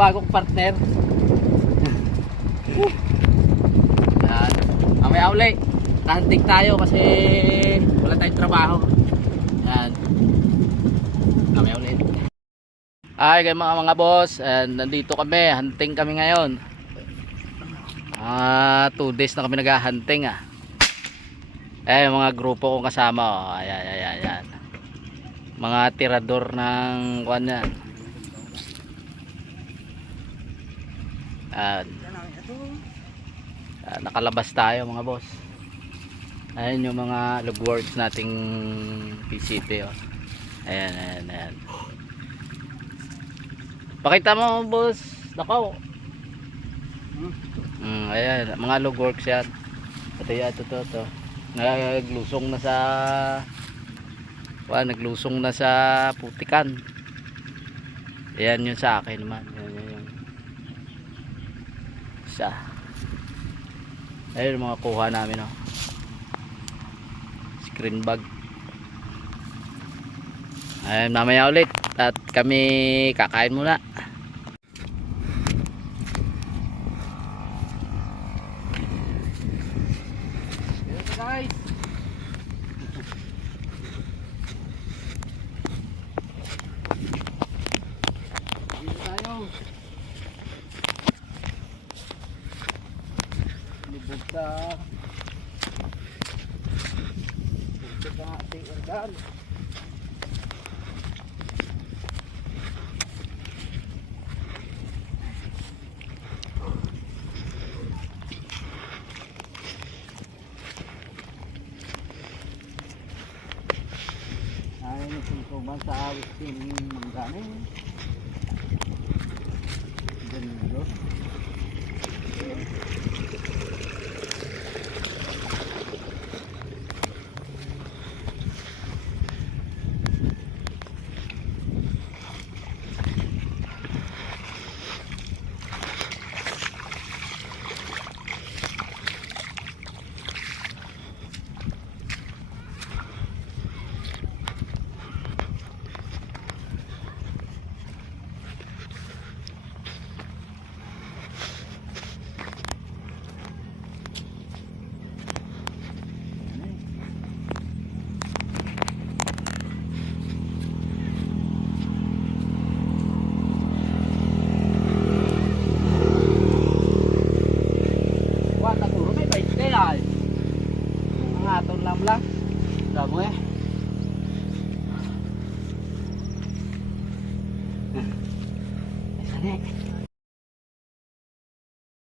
bagong partner. Yan. Mamaya uli. Hunting tayo kasi wala tayong trabaho. Yan. Mamaya uli. Ay kayo mga boss, and nandito kami, hunting kami ngayon. 2 days na kami nag-hunting mga grupo kong kasama ayan. Mga tirador ng kuan yan. Nakalabas tayo mga boss. Ayan yung mga lugworks nating PCP ayan. Pakita mo boss, nakaw. Ayan, mga lugworks yan. Ito. Naglusong na sa putikan. Ayan yun sa akin naman. Yan. Isa. Ayun mga kuha namin screen bag. Ayun, mamaya ulit at kami kakain muna. Guys, dito tayo. Libog sa ating organ. Nagsusuban sa awit yung mangganing ganito. Aton lang damo Sana